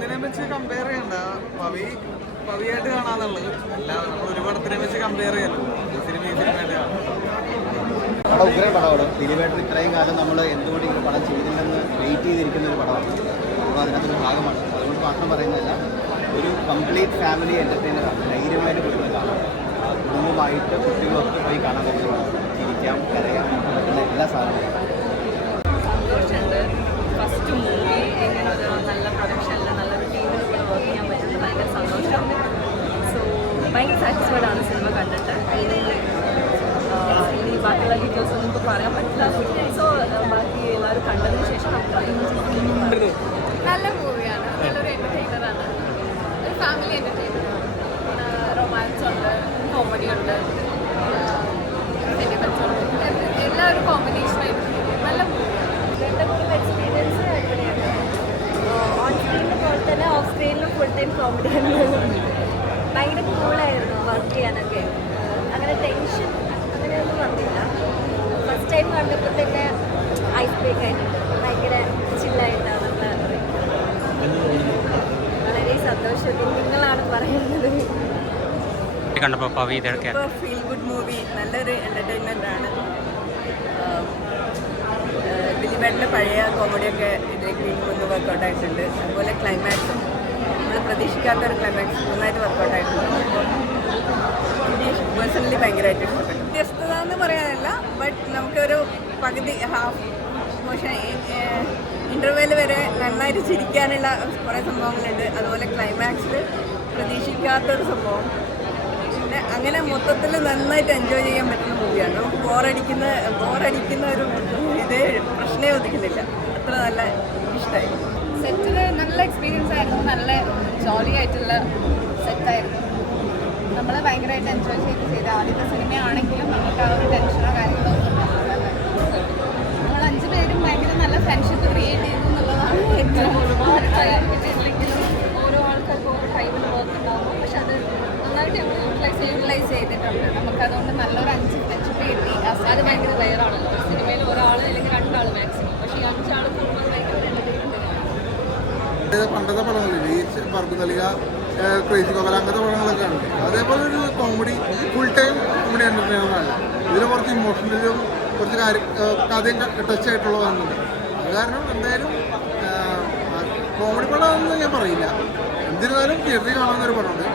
ഒന്നിനെ വെച്ച് കമ്പയർ ചെയ്യണ്ട. പവി പവിയായിട്ട് കാണാന്നുള്ളത്. അല്ല ഒരു പടത്തിനെ വെച്ച് കമ്പയർ ചെയ്യല്ലോ. സിനിമ സിനിമയായിട്ട് പടമാണ് ദിലീപേട്ടൻ ഇത്രയും കാലം നമ്മൾ എന്തുകൊണ്ട് ഇങ്ങനെ പടം ചെയ്തില്ലെന്ന് വെയിറ്റ് ചെയ്തിരിക്കുന്ന ഒരു പടമാണ്. അപ്പോൾ അതിനകത്തൊരു ഭാഗമാണ്. അതുകൊണ്ട് മാത്രം പറയുന്നതല്ല ഒരു കംപ്ലീറ്റ് ഫാമിലി എന്റർടൈനറാണ് ധൈര്യമായിട്ട് പോയി കാണാം കുടുംബമായിട്ട് കുട്ടികളൊക്കെ പോയി കാണാൻ പറ്റുന്നതാണ്. ചിരിക്കാം കരയാം എല്ലാ സാധനങ്ങളും സന്തോഷമുണ്ട് ഫസ്റ്റ് മൂവി ഇങ്ങനെ ഒരു നല്ല പ്രൊഡക്ഷനിൽ നല്ലൊരു ടീമിൽ കൂടെ വർക്ക് ചെയ്യാൻ പറ്റുന്നത് ഭയങ്കര സന്തോഷമാണ് സോ ഭയങ്കര സാറ്റിസ്ഫൈഡ് ആണ് സിനിമ കണ്ടിട്ട്. ഇനി ഇനി ബാക്കിയുള്ള ഡീറ്റെയിൽസ് ഒന്നും ഇപ്പോൾ പറയാൻ പറ്റില്ല. സോ ബാക്കി എല്ലാവരും കണ്ടതിന് ശേഷം നമുക്ക് നല്ല മൂവിയാണ് നല്ലൊരു എന്റർടൈനറാണ് ഒരു ഫാമിലി എന്റർടൈനറാണ് റൊമാൻസ് ഉണ്ട് കോമഡി ഉണ്ട് ഉണ്ട്. എല്ല- ഒരു നല്ല മൂവിയാണ് എന്റെ കൂടുതൽ എക്സ്പീരിയൻസ് എങ്ങനെയാണ് ഓൺ സ്ക്രീനിൽ പോലെ തന്നെ ഓഫ് സ്ക്രീനിലും ഫുൾ ടൈം കോമഡിയാണ് ഭയങ്കര കൂളായിരുന്നു വർക്ക് ചെയ്യാനൊക്കെ. അങ്ങനെ ടെൻഷൻ അങ്ങനെയൊന്നും വന്നില്ല. ഫസ്റ്റ് ടൈം കണ്ടപ്പോൾ തന്നെ ഐസ് ബ്രേക്ക് ആയിട്ടുണ്ട് ഭയങ്കര ചില്ലായിട്ടാണ് വളരെ സന്തോഷത്തിൽ നിങ്ങളാണ് പറയുന്നത്. കണ്ടപ്പോൾ പവി ഇതൊക്കെ ഫീൽ ഗുഡ് മൂവി നല്ലൊരു എന്റർടൈൻമെന്റ് ആണ്. ദിലീപേട്ടന്റെ പഴയ കോമഡിയൊക്കെ ഇതിലേക്ക് ഒന്ന് വർക്കൗട്ട് ആയിട്ടുണ്ട്. അതുപോലെ ക്ലൈമാക്സും പ്രതീക്ഷിക്കാത്ത ഒരു ക്ലൈമാക്സ് നന്നായിട്ട് വർക്കൗട്ട് ആയിട്ടുണ്ട്. പേഴ്സണലി ഭയങ്കരമായിട്ട് ഇഷ്ടപ്പെട്ടു. വ്യത്യസ്തത എന്ന് പറയാനല്ല ബട്ട് നമുക്കൊരു പകുതി ഹാഫ് മോഷൻ ഇന്റർവെൽ വരെ നന്നായിട്ട് ചിരിക്കാനുള്ള കുറേ സംഭവങ്ങളുണ്ട്. അതുപോലെ ക്ലൈമാക്സിൽ പ്രതീക്ഷിക്കാത്തൊരു സംഭവം. പിന്നെ അങ്ങനെ മൊത്തത്തിൽ നന്നായിട്ട് എൻജോയ് ചെയ്യാൻ പറ്റുന്ന മൂവിയാണ് നമുക്ക് ബോറടിക്കുന്ന ബോറടിക്കുന്ന ഒരു ഇത് പ്രശ്നമേ ഒതുക്കുന്നില്ല. അത്ര നല്ല ജോളി ആയിട്ടുള്ള സെറ്റായിരുന്നു. നമ്മൾ ഭയങ്കരമായിട്ട് എൻജോയ് ചെയ്ത് ചെയ്ത ആദ്യത്തെ സിനിമയാണെങ്കിലും നമുക്ക് ആ ഒരു ടെൻഷനോ കാര്യങ്ങളോ ഒന്നും നമ്മൾ അഞ്ച് പേരും ഭയങ്കര നല്ല ഫ്രണ്ട്ഷിപ്പ് ക്രിയേറ്റ് ചെയ്തു എന്നുള്ളതാണ് ഏറ്റവും ഇല്ലെങ്കിലും ഓരോ ആൾക്കാർക്കും ഓരോ ടൈമിൽ വർക്ക് ഉണ്ടാകും പക്ഷെ അത് നന്നായിട്ട് യൂട്ടിലൈസ് യൂട്ടിലൈസ് ചെയ്തിട്ടുണ്ട്. നമുക്കതുകൊണ്ട് നല്ലൊരു അഞ്ച് ഫ്രണ്ട്ഷിപ്പ് കിട്ടി അത് ഭയങ്കര റയറാണല്ലോ പണ്ടത്തെ പടങ്ങളില്ലേ? ഈ നൽകുക ക്രേസി കോകല അങ്ങനത്തെ പടങ്ങളൊക്കെ ഉണ്ട് അതേപോലെ ഒരു കോമഡി ഫുൾ ടൈം കോമഡി എന്റർടൈനറാണ് ഇതിൽ കുറച്ച് ഇമോഷണലും കുറച്ച് കാര്യം കഥയും ടച്ച് ആയിട്ടുള്ളതാണ് അത് കാരണം എന്തായാലും കോമഡി പടമാണെന്ന് ഞാൻ പറയില്ല. എന്തിരുന്നാലും തിയേറ്ററിൽ കാണാവുന്ന ഒരു പടമുണ്ട്.